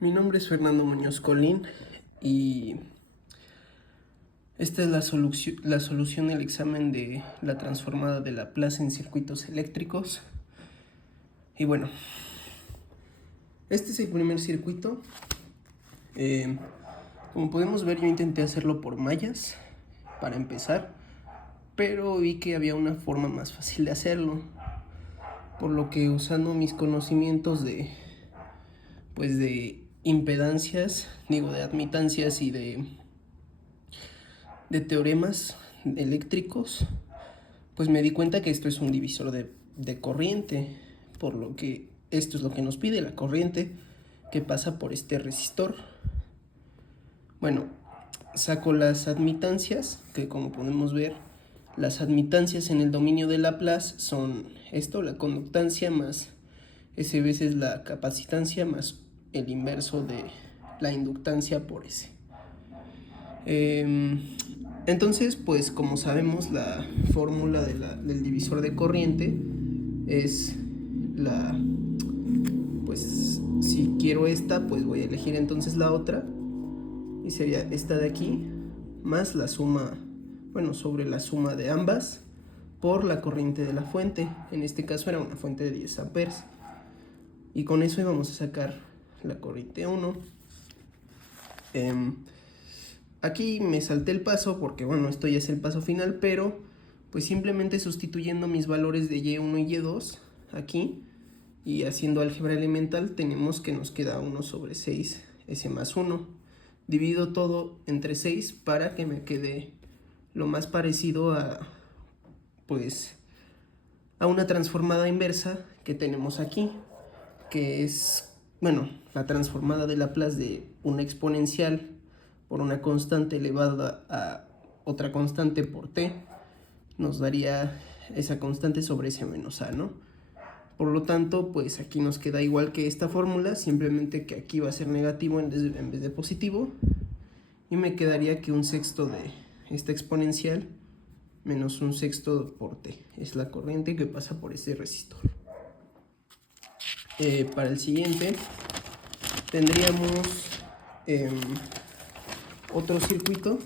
Mi nombre es Fernando Muñoz Colín y esta es la solución del examen de la transformada de Laplace en circuitos eléctricos. Y bueno, este es el primer circuito. Como podemos ver, yo intenté hacerlo por mallas para empezar, pero vi que había una forma más fácil de hacerlo, por lo que usando mis conocimientos de impedancias, de admitancias y de teoremas eléctricos, pues me di cuenta que esto es un divisor de corriente, por lo que esto es lo que nos pide la corriente que pasa por este resistor. Bueno, saco las admitancias, que como podemos ver, las admitancias en el dominio de Laplace son esto, la conductancia más S veces la capacitancia más el inverso de la inductancia por S. Entonces, pues como sabemos, la fórmula del divisor de corriente es pues si quiero esta, pues voy a elegir entonces la otra, y sería esta de aquí, más la suma, sobre la suma de ambas, por la corriente de la fuente. En este caso era una fuente de 10 amperes. Y con eso íbamos a sacar la corriente 1. Aquí me salté el paso porque esto ya es el paso final, pero pues simplemente sustituyendo mis valores de y1 y y2 aquí y haciendo álgebra elemental tenemos que nos queda 1 sobre 6 s más 1. Divido todo entre 6 para que me quede lo más parecido a una transformada inversa que tenemos aquí, que es la transformada de Laplace de una exponencial por una constante elevada a otra constante por t, nos daría esa constante sobre s menos a, ¿no? Por lo tanto, pues aquí nos queda igual que esta fórmula, simplemente que aquí va a ser negativo en vez de positivo, y me quedaría que un sexto de esta exponencial menos un sexto por t es la corriente que pasa por este resistor. Para el siguiente tendríamos otro circuito.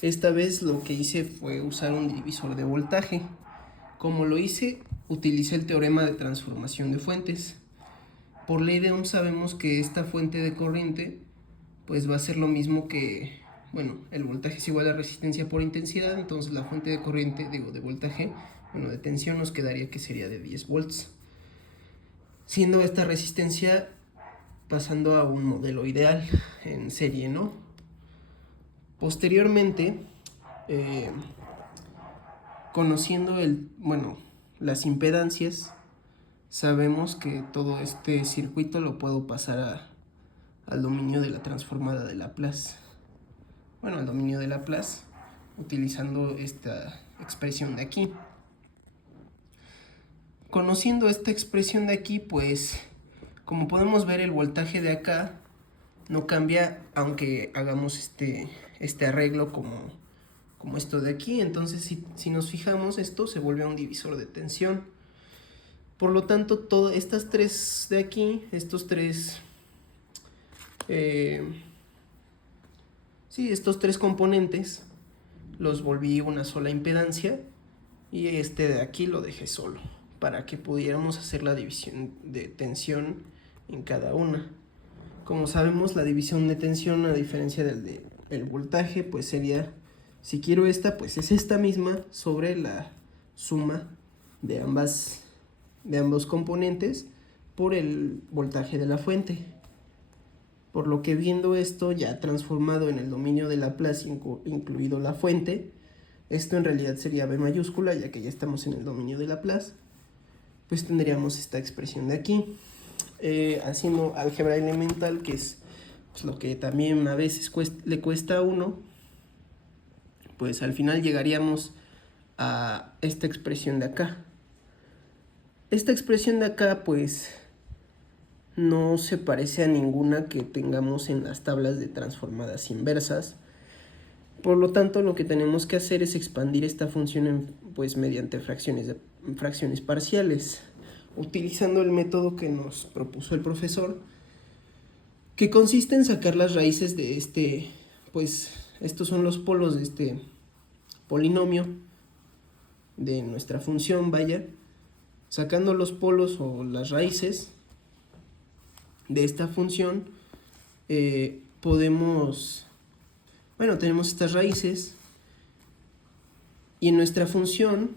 Esta vez lo que hice fue usar un divisor de voltaje. Como lo hice, utilicé el teorema de transformación de fuentes. Por ley de Ohm sabemos que esta fuente de corriente pues va a ser lo mismo que, el voltaje es igual a resistencia por intensidad, entonces la fuente de corriente, de voltaje, de tensión nos quedaría que sería de 10 volts. Siendo esta resistencia pasando a un modelo ideal en serie, ¿no? Posteriormente, conociendo las impedancias, sabemos que todo este circuito lo puedo pasar al dominio de la transformada de Laplace. Al dominio de Laplace, utilizando esta expresión de aquí. Conociendo esta expresión de aquí, pues, como podemos ver, el voltaje de acá no cambia aunque hagamos este arreglo como esto de aquí. Entonces, si nos fijamos, esto se vuelve un divisor de tensión. Por lo tanto, todas estas tres de aquí, estos tres componentes, los volví una sola impedancia, y este de aquí lo dejé solo, para que pudiéramos hacer la división de tensión en cada una. Como sabemos, la división de tensión, a diferencia del voltaje, pues sería, si quiero esta, pues es esta misma sobre la suma de ambos componentes por el voltaje de la fuente. Por lo que, viendo esto ya transformado en el dominio de Laplace, incluido la fuente, esto en realidad sería B mayúscula, ya que ya estamos en el dominio de Laplace, pues tendríamos esta expresión de aquí. Haciendo álgebra elemental, que es lo que también a veces le cuesta a uno, pues al final llegaríamos a esta expresión de acá. Esta expresión de acá, pues, no se parece a ninguna que tengamos en las tablas de transformadas inversas. Por lo tanto, lo que tenemos que hacer es expandir esta función mediante fracciones parciales, utilizando el método que nos propuso el profesor, que consiste en sacar las raíces de pues estos son los polos de este polinomio de nuestra función, vaya, sacando los polos o las raíces de esta función, tenemos estas raíces y en nuestra función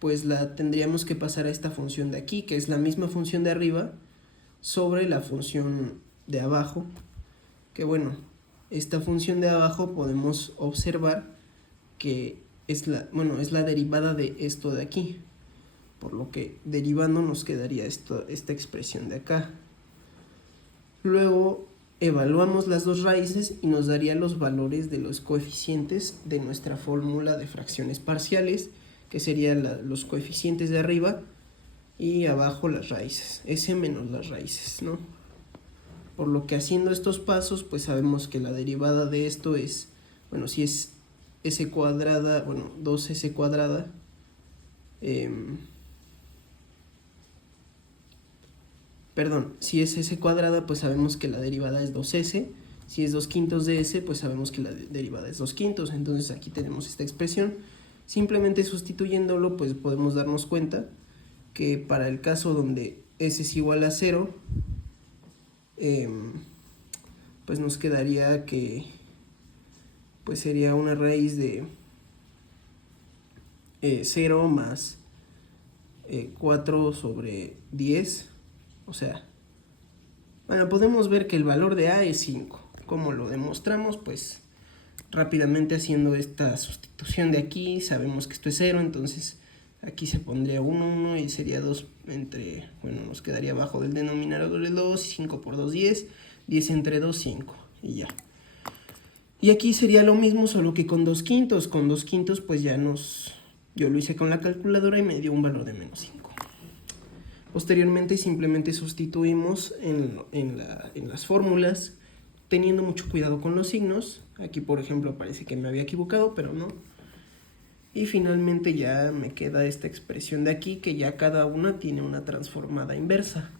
pues la tendríamos que pasar a esta función de aquí, que es la misma función de arriba sobre la función de abajo, que bueno, esta función de abajo podemos observar que es la derivada de esto de aquí, por lo que derivando nos quedaría esta expresión de acá. Luego evaluamos las dos raíces y nos daría los valores de los coeficientes de nuestra fórmula de fracciones parciales, que serían los coeficientes de arriba y abajo las raíces, s menos las raíces, ¿no? Por lo que haciendo estos pasos, pues sabemos que la derivada de esto es, bueno, si es s cuadrada, bueno, 2s cuadrada, si es s cuadrada, pues sabemos que la derivada es 2s, si es 2/5 de s, pues sabemos que la derivada es 2/5, entonces aquí tenemos esta expresión. Simplemente sustituyéndolo, pues podemos darnos cuenta que para el caso donde s es igual a 0, pues nos quedaría que pues sería una raíz de 0 más 4 sobre 10, o sea, bueno, podemos ver que el valor de a es 5. ¿Cómo lo demostramos? Pues rápidamente haciendo esta sustitución de aquí, sabemos que esto es 0, entonces aquí se pondría 1 y sería 2 nos quedaría abajo del denominador el 2, 5 por 2, 10, 10 entre 2, 5, y ya. Y aquí sería lo mismo, solo que con 2/5, pues yo lo hice con la calculadora y me dio un valor de menos 5. Posteriormente simplemente sustituimos en las fórmulas, teniendo mucho cuidado con los signos. Aquí por ejemplo parece que me había equivocado, pero no. Y finalmente ya me queda esta expresión de aquí, que ya cada una tiene una transformada inversa.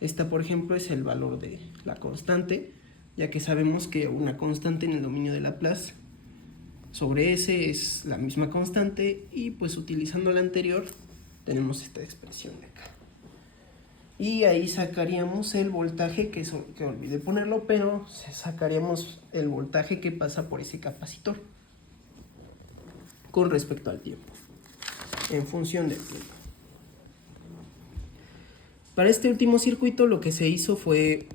Esta por ejemplo es el valor de la constante, ya que sabemos que una constante en el dominio de Laplace sobre S es la misma constante, y pues utilizando la anterior tenemos esta expresión de acá. Y ahí sacaríamos el voltaje, que olvidé ponerlo, pero sacaríamos el voltaje que pasa por ese capacitor con respecto al tiempo, en función del tiempo. Para este último circuito lo que se hizo fue,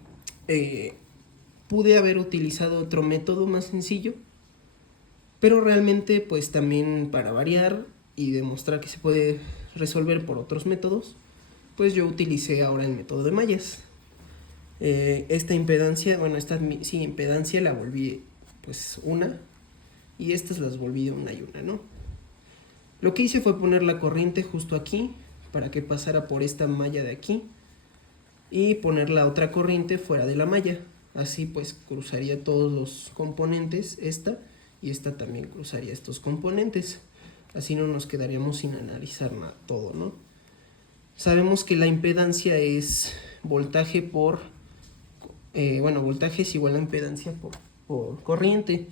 pude haber utilizado otro método más sencillo, pero realmente pues también para variar y demostrar que se puede resolver por otros métodos, pues yo utilicé ahora el método de mallas. Esta impedancia, impedancia la volví pues una, y estas las volví una y una, ¿no? Lo que hice fue poner la corriente justo aquí para que pasara por esta malla de aquí, y poner la otra corriente fuera de la malla. Así pues cruzaría todos los componentes, esta y esta también cruzaría estos componentes. Así no nos quedaríamos sin analizar nada, todo, ¿no? Sabemos que la impedancia es voltaje voltaje es igual a impedancia por corriente.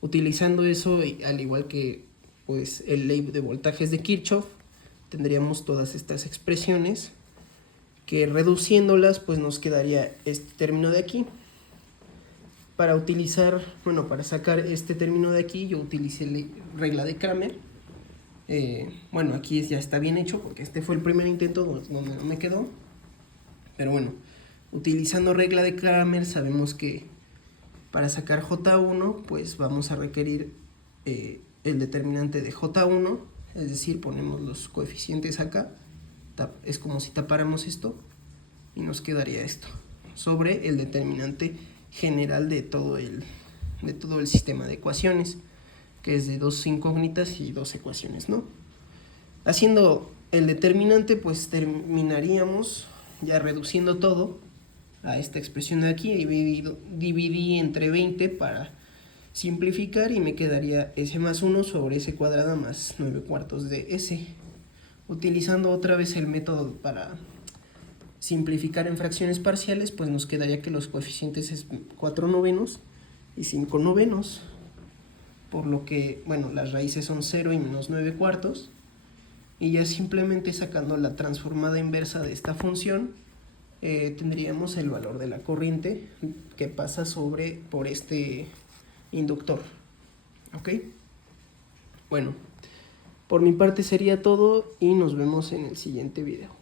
Utilizando eso, al igual que pues el ley de voltajes de Kirchhoff, tendríamos todas estas expresiones que, reduciéndolas, pues nos quedaría este término de aquí. Para sacar este término de aquí, yo utilicé la regla de Cramer. Aquí ya está bien hecho porque este fue el primer intento donde no me quedó. Pero bueno, utilizando regla de Cramer sabemos que para sacar J1 pues vamos a requerir el determinante de J1, es decir, ponemos los coeficientes acá, es como si tapáramos esto y nos quedaría esto, sobre el determinante general de todo el sistema de ecuaciones, que es de dos incógnitas y dos ecuaciones, ¿no? Haciendo el determinante, pues terminaríamos ya reduciendo todo a esta expresión de aquí, y dividí entre 20 para simplificar, y me quedaría s más 1 sobre s cuadrada más 9/4 de s. Utilizando otra vez el método para simplificar en fracciones parciales, pues nos quedaría que los coeficientes es 4/9 y 5/9, por lo que, bueno, las raíces son 0 y -9/4, y ya simplemente sacando la transformada inversa de esta función, tendríamos el valor de la corriente que pasa por este inductor. ¿Ok? Bueno, por mi parte sería todo y nos vemos en el siguiente video.